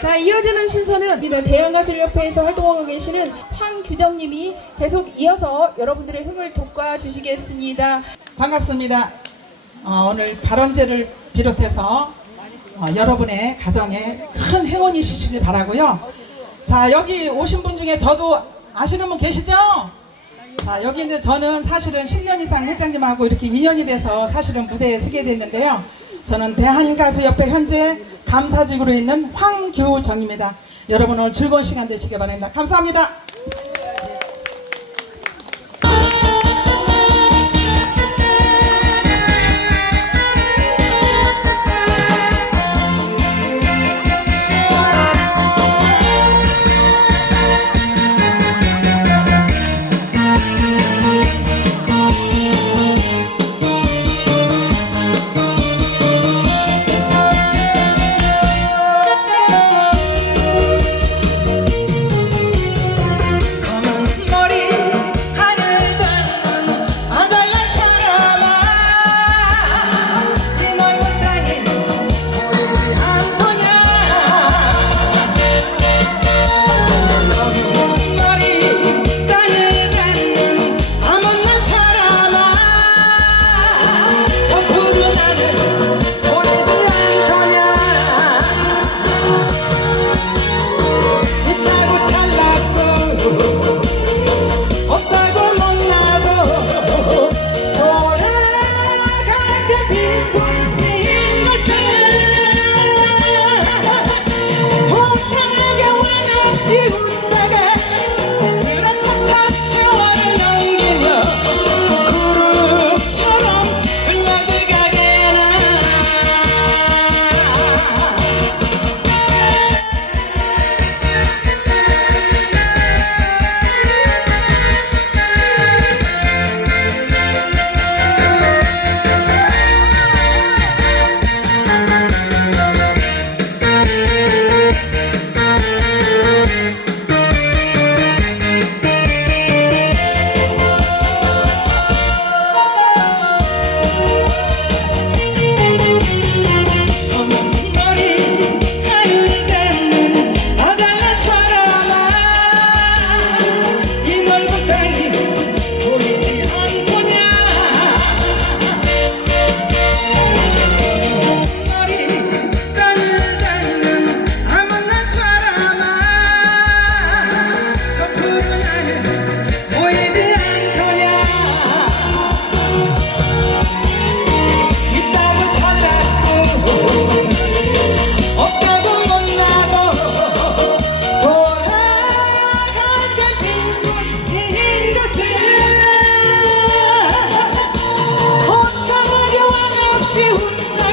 자 이어지는 순서는 우리 대형가술협회에서 활동하고 계시는 황규정님이 계속 이어서 여러분들의 흥을 돋궈 주시겠습니다. 반갑습니다. 어, 오늘 발언제를 비롯해서 어, 여러분의 가정에 큰 행운이 있으시길 바라고요. 자 여기 오신 분 중에 저도 아시는 분 계시죠? 자 여기는 저는 사실은 10년 이상 회장님하고 이렇게 인연이 돼서 사실은 무대에 서게 됐는데요. 저는 대한가수협회 현재 감사직으로 있는 황규정입니다. 여러분 오늘 즐거운 시간 되시길 바랍니다. 감사합니다. meu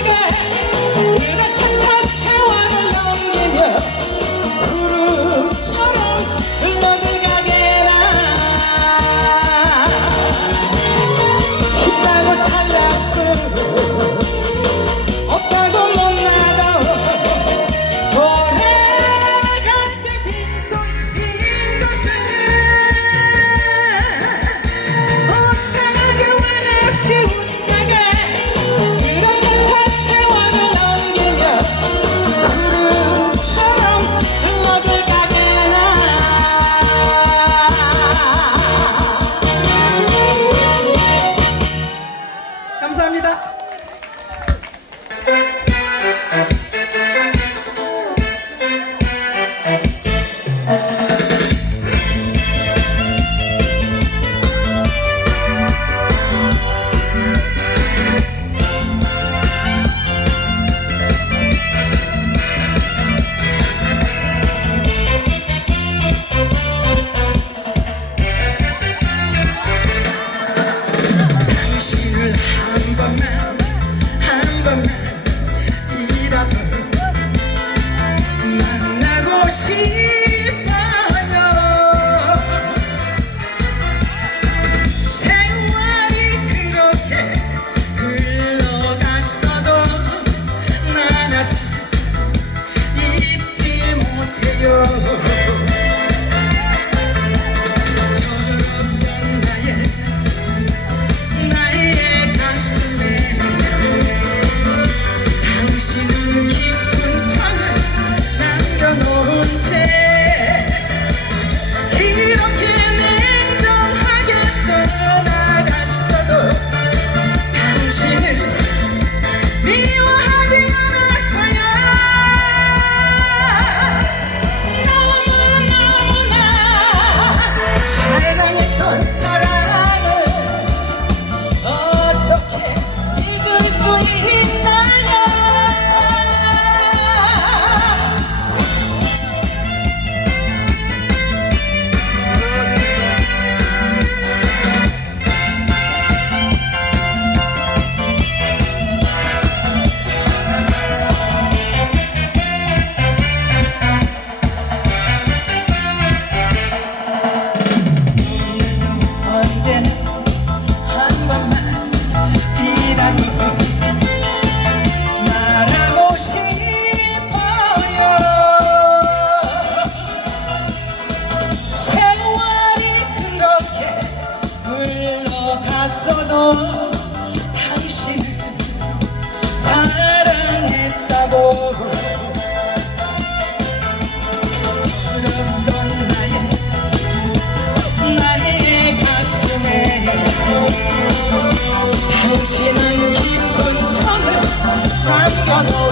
떠나 당신을 사랑했다고. 그런 건 나의 나의 가슴에. 당신은 기쁜 천을 남겨놓